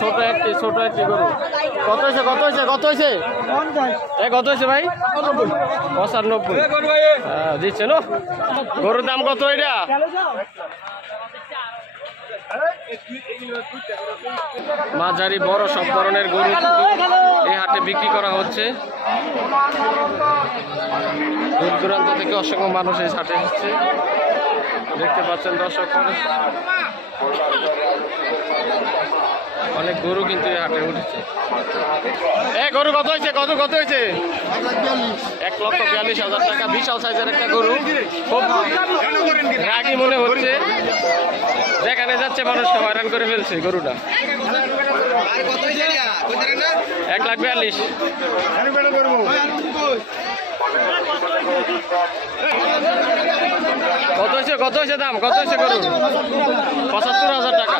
ছোট একটি ছোট একটি গরু। কত হয়েছে কত হয়েছে কত হয়েছে? এ হয়েছে ভাই? হ্যাঁ দিচ্ছে, নো? গরুর দাম কত এটা? মাঝারি, বড়, সব ধরনের গরু এই হাটে বিক্রি করা হচ্ছে। দূর দূরান্ত থেকে অসংখ্য মানুষ এই হাটে এসেছে। দেখতে পাচ্ছেন দর্শক। অনেক গরু কিন্তু হাটে উঠেছে। এ, গরু কত হয়েছে? কত কত হয়েছে? এক লক্ষ বিয়াল্লিশ হাজার টাকা, বিশাল সাইজের একটা গরু। খুব রাগি মনে হচ্ছে। যেখানে যাচ্ছে, মানুষকে হয়রান করে ফেলছে গরুটা। এক লাখ বিয়াল্লিশ। কত হয়েছে? কত হয়েছে দাম? কত হয়েছে গরু? পঁচাত্তর হাজার টাকা।